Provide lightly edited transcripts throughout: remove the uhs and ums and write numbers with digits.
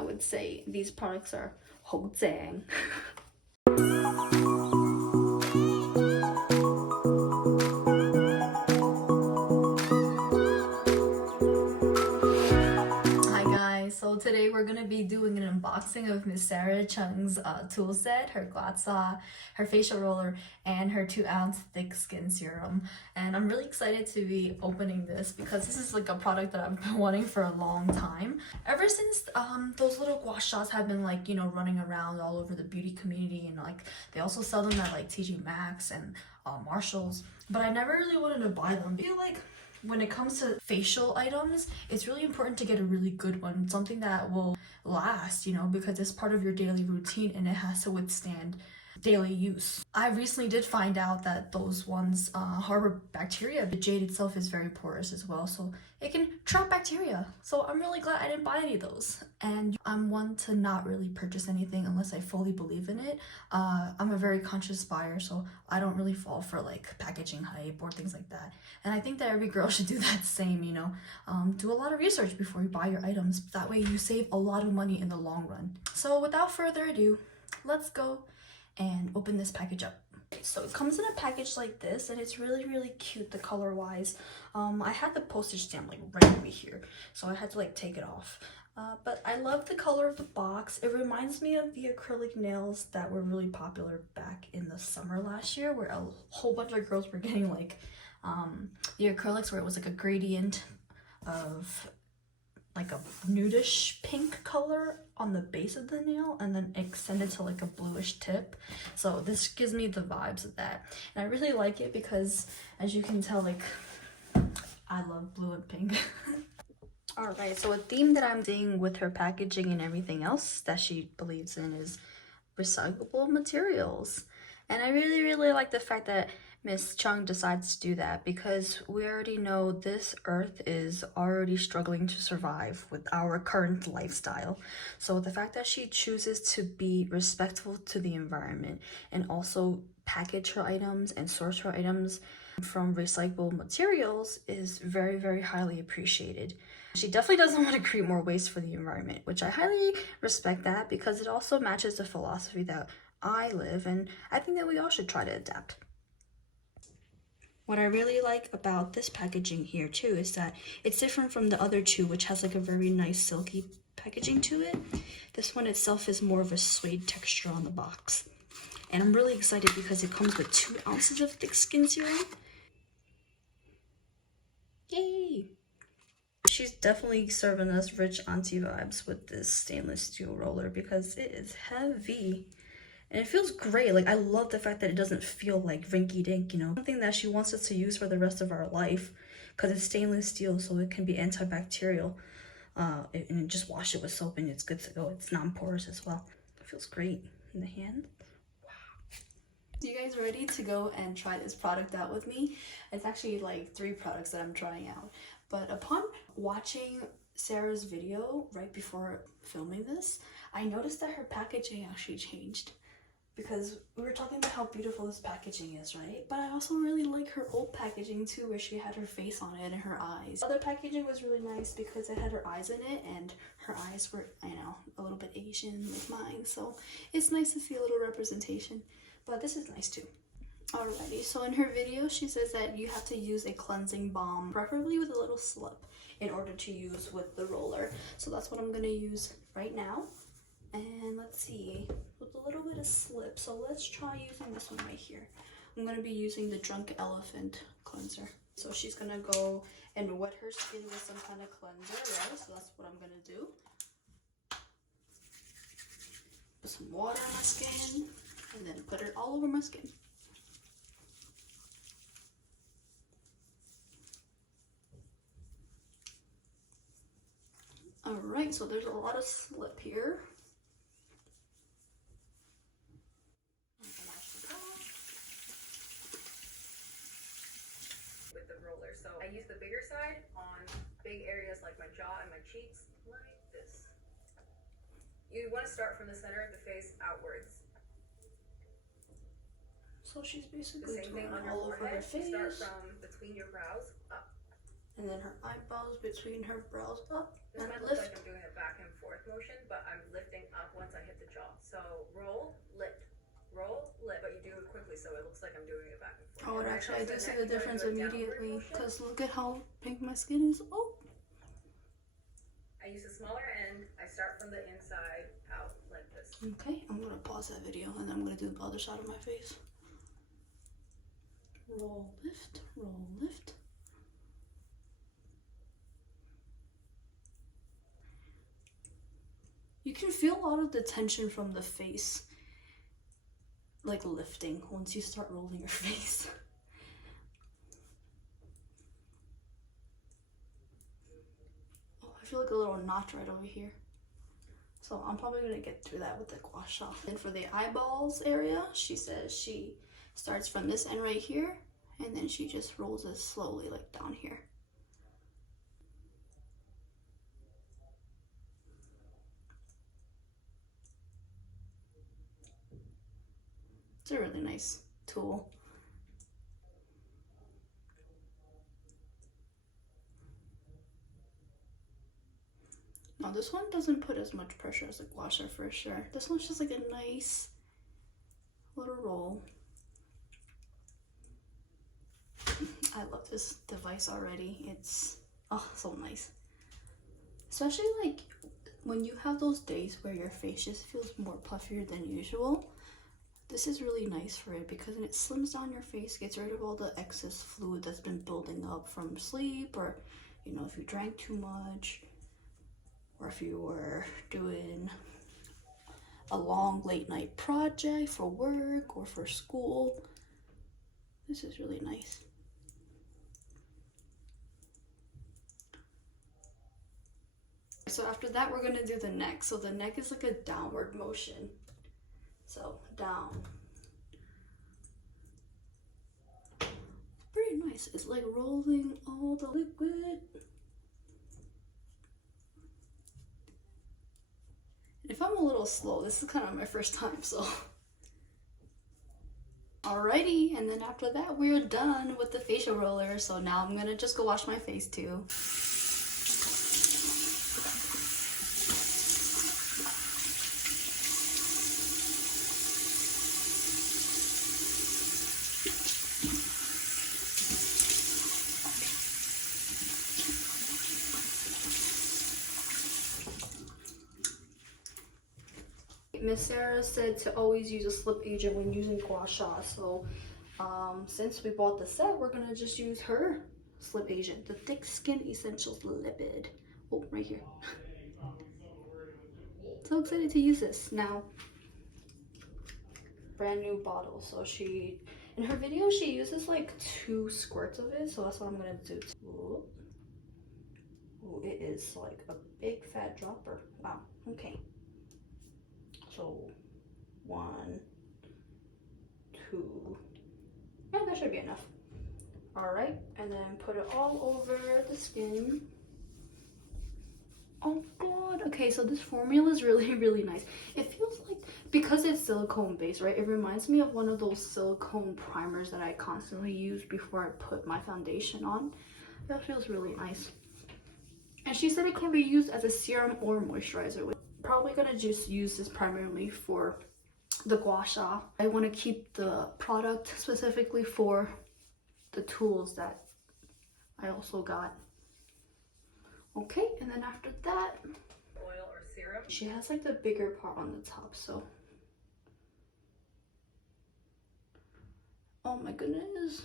I would say these products are 好正. So today we're gonna be doing an unboxing of Miss Sarah Chung's tool set, her Gua Sha, her facial roller, and her 2-ounce thick skin serum. And I'm really excited to be opening this because this is like a product that I've been wanting for a long time. Ever since those little Gua Shas have been like, you know, running around all over the beauty community, and like they also sell them at like TJ Maxx and Marshalls, but I never really wanted to buy them. I feel like when it comes to facial items, it's really important to get a really good one, something that will last, you know, because it's part of your daily routine and it has to withstand daily use. I recently did find out that those ones harbor bacteria. The jade itself is very porous as well, so it can trap bacteria. So I'm really glad I didn't buy any of those. And I'm one to not really purchase anything unless I fully believe in it. I'm a very conscious buyer, so I don't really fall for like packaging hype or things like that. And I think that every girl should do that same, you know. Do a lot of research before you buy your items. That way you save a lot of money in the long run. So without further ado, let's go and open this package up. Okay, so it comes in a package like this, and it's really cute, the color wise. I had the postage stamp like right over here, so I had to like take it off. But I love the color of the box. It reminds me of the acrylic nails that were really popular back in the summer last year, where a whole bunch of girls were getting like the acrylics where it was like a gradient of like a nudish pink color on the base of the nail and then extended to like a bluish tip. So this gives me the vibes of that, and I really like it because, as you can tell, like I love blue and pink. All right, so a theme that I'm seeing with her packaging and everything else that she believes in is recyclable materials. And I really like the fact that Miss Chung decides to do that, because we already know this earth is already struggling to survive with our current lifestyle. So the fact that she chooses to be respectful to the environment and also package her items and source her items from recyclable materials is very highly appreciated. She definitely doesn't want to create more waste for the environment, which I highly respect that, because it also matches the philosophy that I live, and I think that we all should try to adapt. What I really like about this packaging here too is that it's different from the other two, which has like a very nice silky packaging to it. This one itself is more of a suede texture on the box. And I'm really excited because it comes with 2 ounces of thick skin serum. Yay! She's definitely serving us rich auntie vibes with this stainless steel roller because it is heavy. And it feels great. Like, I love the fact that it doesn't feel like rinky-dink, you know? Something that she wants us to use for the rest of our life, because it's stainless steel, so it can be antibacterial. And just wash it with soap and it's good to go. It's non-porous as well. It feels great in the hand. Wow. So you guys ready to go and try this product out with me? It's actually like 3 products that I'm trying out. But upon watching Sarah's video right before filming this, I noticed that her packaging actually changed. Because we were talking about how beautiful this packaging is, right? But I also really like her old packaging too, where she had her face on it and her eyes. The other packaging was really nice because it had her eyes in it, and her eyes were, I know, a little bit Asian like mine, so it's nice to see a little representation. But this is nice too. Alrighty, so in her video she says that you have to use a cleansing balm, preferably with a little slip, in order to use with the roller. So that's what I'm gonna use right now. And let's see, with a little bit of slip. So let's try using this one right here. I'm going to be using the Drunk Elephant cleanser. So she's going to go and wet her skin with some kind of cleanser, right? So that's what I'm going to do. Put some water on my skin and then put it all over my skin. Alright, so there's a lot of slip here. So I use the bigger side on big areas like my jaw and my cheeks, like this. You want to start from the center of the face outwards. So she's basically the same thing on your all over her face. Start from between your brows up. And then her eyebrows between her brows up. This might look like I'm doing a back and forth motion, but I'm lifting up once I hit the jaw. So roll, lift, but you do it quickly so it looks like I'm doing it back and forth. Oh, actually, I do see the difference immediately because look at how pink my skin is. Oh. I use a smaller end. I start from the inside out like this. Okay, I'm gonna pause that video and then I'm gonna do the other side of my face. Roll, lift, roll, lift. You can feel a lot of the tension from the face, like lifting once you start rolling your face. Oh, I feel like a little notch right over here. So I'm probably gonna get through that with the gua sha. And for the eyeballs area, she says she starts from this end right here, and then she just rolls it slowly like down here. It's a really nice tool. Now this one doesn't put as much pressure as the gua sha for sure. This one's just like a nice little roll. I love this device already. It's so nice. Especially like when you have those days where your face just feels more puffier than usual. This is really nice for it because it slims down your face, gets rid of all the excess fluid that's been building up from sleep, or you know, if you drank too much, or if you were doing a long late night project for work or for school. This is really nice. So after that, we're gonna do the neck. So the neck is like a downward motion. So down. Pretty nice. It's like rolling all the liquid. If I'm a little slow, this is kind of my first time, so. Alrighty, and then after that, we're done with the facial roller. So now I'm gonna just go wash my face too. Miss Sarah said to always use a slip agent when using gua sha, so since we bought the set, we're gonna just use her slip agent, the Thick Skin Essentials Lipid. Oh, right here. So excited to use this now. Brand new bottle. So she, in her video, she uses like 2 squirts of it, so that's what I'm gonna do. Ooh. Ooh, it is like a big fat dropper. Wow. Okay. So 1, 2, yeah, that should be enough. All right, and then put it all over the skin. Oh god. Okay, so this formula is really, really nice. It feels like, because it's silicone based, right? It reminds me of one of those silicone primers that I constantly use before I put my foundation on. That feels really nice. And she said it can be used as a serum or moisturizer. Probably gonna just use this primarily for the gua sha. I want to keep the product specifically for the tools that I also got. Okay, and then after that, Oil or serum. she has like the bigger part on the top, so. Oh my goodness.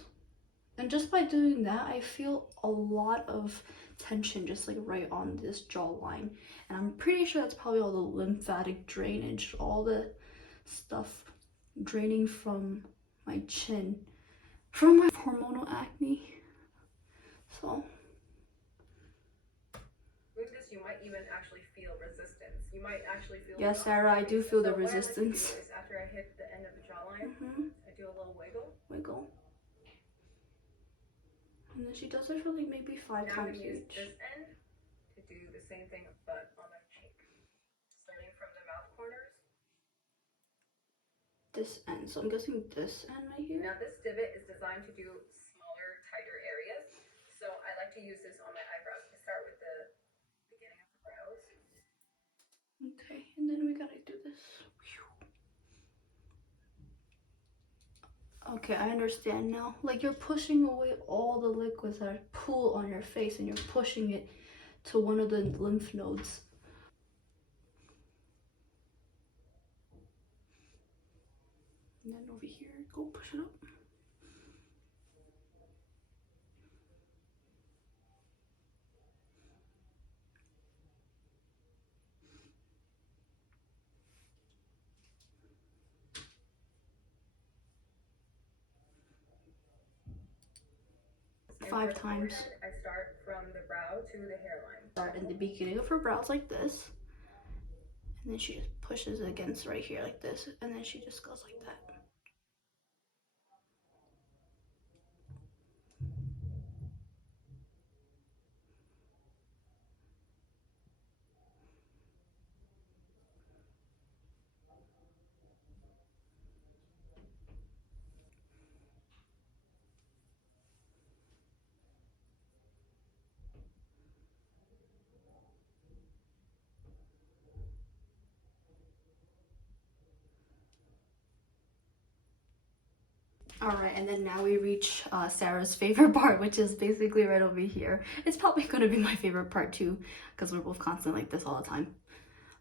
And just by doing that, I feel a lot of tension just like right on this jawline. And I'm pretty sure that's probably all the lymphatic drainage, all the stuff draining from my chin, from my hormonal acne. So. With this, you might even actually feel resistance. You might actually feel. Yes, Sarah, I do feel the resistance. What I like to do is after I hit the end of the jawline, I do a little wiggle. Wiggle. And then she does it for like maybe 5 now times I'm gonna use each. this end to do the same thing, but on my cheek. Starting from the mouth corners. This end. So I'm guessing this end right here. Now this divot is designed to do smaller, tighter areas. So I like to use this on my eyebrows to start with the beginning of the Okay, and then we gotta do this. Okay, I understand now. Like you're pushing away all the liquids that pool on your face and you're pushing it to one of the lymph nodes. And then over here, go push it up. Five times. I start from the brow to the hairline. Start in the beginning of her brows like this. And then she just pushes against right here like this. And then she just goes like that. Alright, and then now we reach Sarah's favorite part, which is basically right over here. It's probably going to be my favorite part too, because we're both constant like this all the time.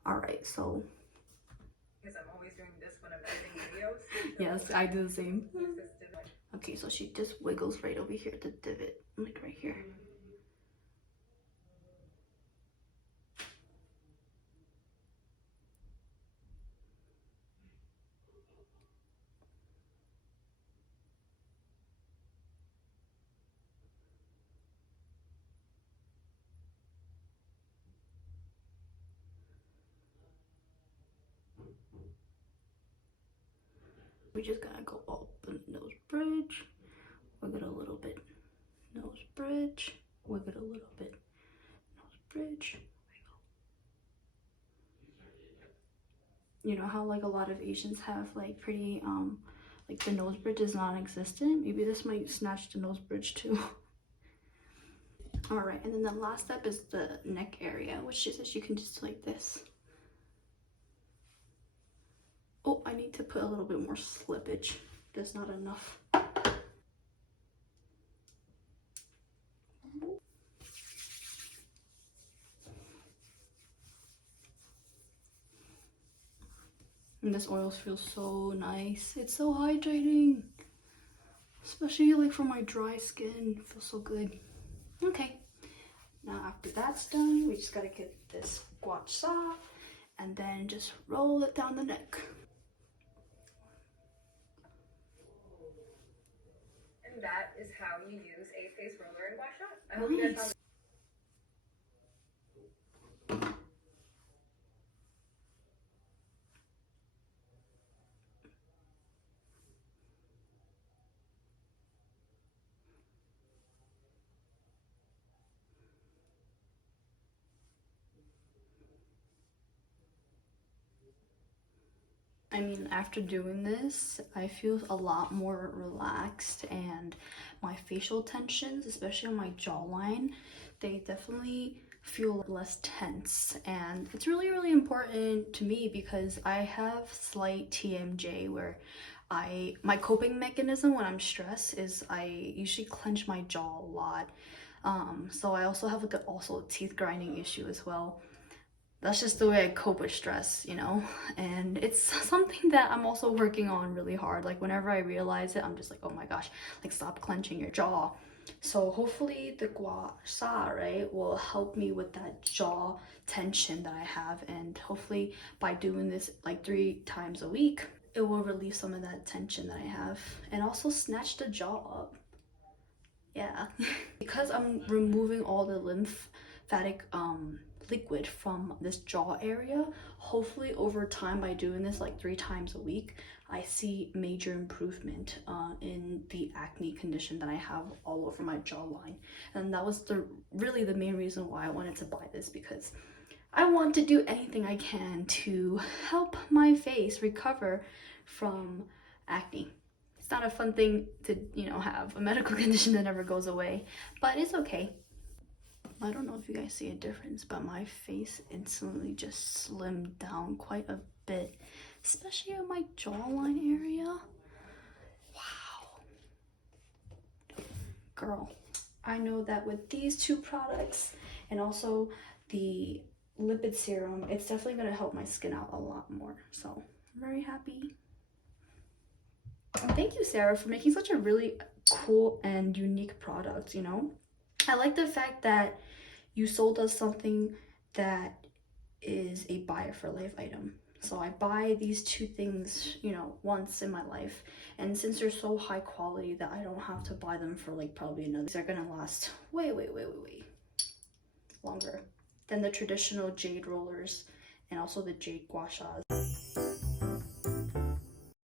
Alright, so... Because I'm always doing this when I'm editing videos. So yes, I do the same. Okay, so she just wiggles right over here, the divot, like right here. We just gotta go up the nose bridge, wiggle it a little bit, nose bridge, wiggle it a little bit, nose bridge, wiggle. You know how like a lot of Asians have like pretty, like the nose bridge is non-existent? Maybe this might snatch the nose bridge too. Alright, and then the last step is the neck area, which she says you can just like this. Oh, I need to put a little bit more slippage. There's not enough. And this oil feels so nice. It's so hydrating. Especially like for my dry skin. It feels so good. Okay. Now after that's done, we just gotta get this gua sha and then just roll it down the neck. And that is how you use a face roller in Gua Sha. I hope you guys found I mean, after doing this, I feel a lot more relaxed, and my facial tensions, especially on my jawline, they definitely feel less tense. And it's really, really important to me because I have slight TMJ where my coping mechanism when I'm stressed is I usually clench my jaw a lot. So I also have like a teeth grinding issue as well. That's just the way I cope with stress, you know? And it's something that I'm also working on really hard. Like whenever I realize it, I'm just like, oh my gosh, like stop clenching your jaw. So hopefully the gua sha, right, will help me with that jaw tension that I have. And hopefully by doing this like 3 times a week, it will relieve some of that tension that I have and also snatch the jaw up. Yeah. Because I'm removing all the lymphatic liquid from this jaw area, hopefully over time by doing this like 3 times a week, I see major improvement in the acne condition that I have all over my jawline. And that was really the main reason why I wanted to buy this, because I want to do anything I can to help my face recover from acne. It's not a fun thing to, you know, have a medical condition that never goes away, but it's okay. I don't know if you guys see a difference, but my face instantly just slimmed down quite a bit, especially in my jawline area. Wow. Girl, I know that with these two products and also the lipid serum, it's definitely going to help my skin out a lot more. So I'm very happy. And thank you, Sarah, for making such a really cool and unique product, you know? I like the fact that you sold us something that is a buy it for life item. So I buy these two things, you know, once in my life. And since they're so high quality that I don't have to buy them for like probably another, they're gonna last way longer than the traditional jade rollers and also the jade gua shas.